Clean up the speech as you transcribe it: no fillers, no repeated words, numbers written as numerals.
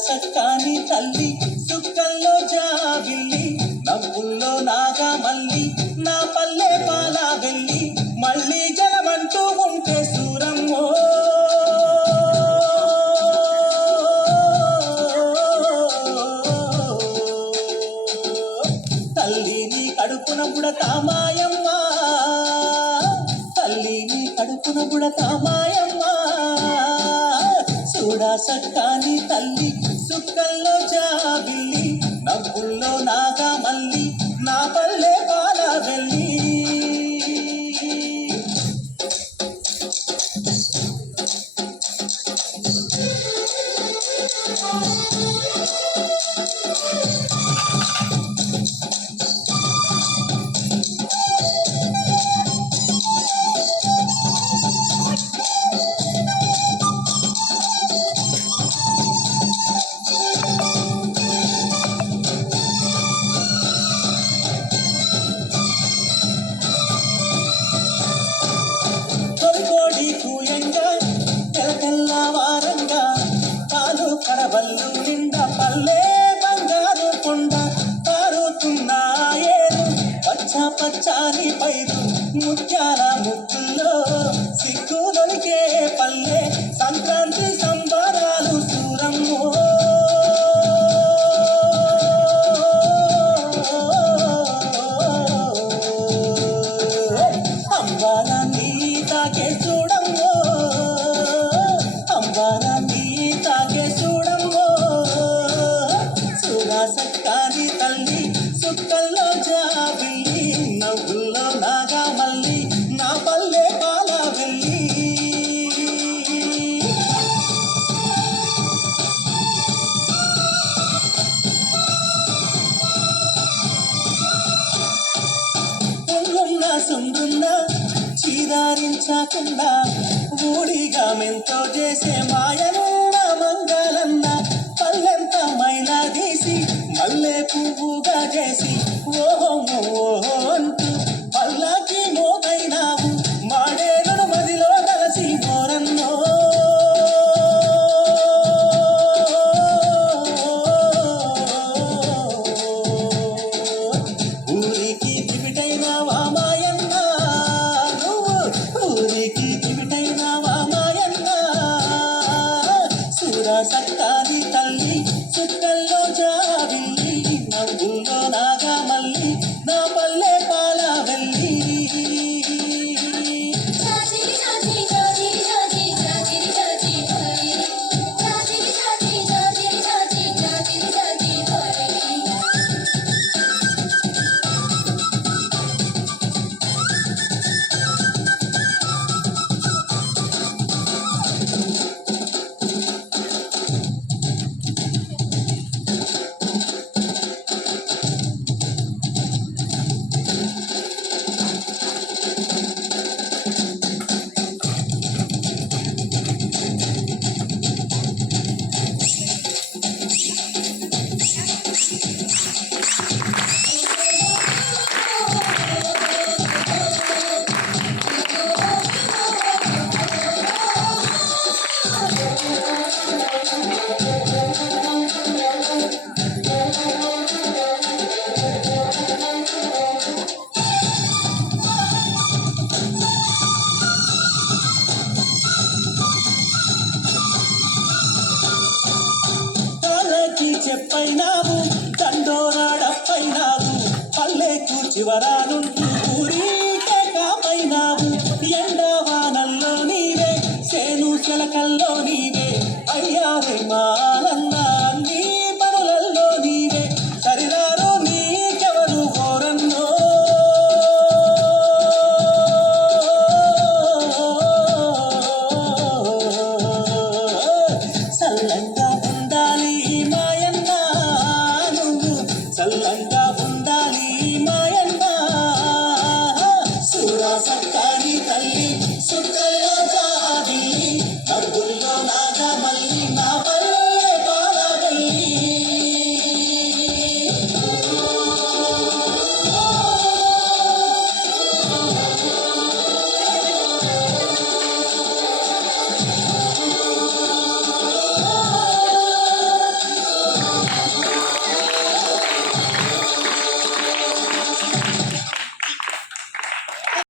సక్కాని తల్లి సుక్కల్లో జాబిల్లి నవ్వుల్లో నాగా మల్లి నా పల్లె పాలా వెళ్ళి మళ్ళీ జలమంటూ ఉంటే సూరమ్మో తల్లిని కడుపున బుడతామాయమ్మ తల్లిని కడుపున బుడతామాయమ్మ చూడా సక్కాని తల్లి సుక్కల్లో జాబిల్లి నవ్వుల్లో నాగా మల్లి నా పల్లె పాలా వెళ్ళి కడవల్లు నిండా పల్లె బంగారు కొండ పారుతున్నాయేరు పచ్చ పచ్చాని పైరు ముత్యాల ముగ్గుల్లో సిగ్గులొలికే పల్లె సంక్రాంతి సంబరాలు సూరమ్మో అంబారాన్ని తాకే చూడమ్మో అంబారాన్ని తాకే సక్కాని తల్లి సుక్కల్లో జాబిల్లి నవ్వుల్లో నాగా మల్లి నా పల్లె పాలా వెళ్ళి పొంగున్న సుండున్న చీదారించకుండా ఊడిగా మెంతో చేసే మాయనున్న మంగళన్న పల్లెంత మైనా తీసి మల్లె పువ్వుగా చేసి ఓహో ఓహో అంటూ పల్లాకి మోతైనావు మాడేను మదిలో కలిసి మోరన్నో ఊరికి దివిటైనావా మాయన్న నువ్వు ఊరికి దివిటైనావా మాయన్న సూరా సక్కాని తల్లి సుక్కల్లో జాబిల్లి నవ్వుల్లో నాగా మల్లి నా పల్లె పాలా వెళ్ళి చెప్పైనావు దండోరాడప్పైనావు పల్లెకు చివరానుంటూ ఊరికే కాపైనావు ఎండవానల్లో నీవే సేను చెలకల్లో నీవే అయ్యారే మాలన్న నీ పనులల్లో నీవే సరిరారు నీకెవరు కోరన్నో సల్లంగా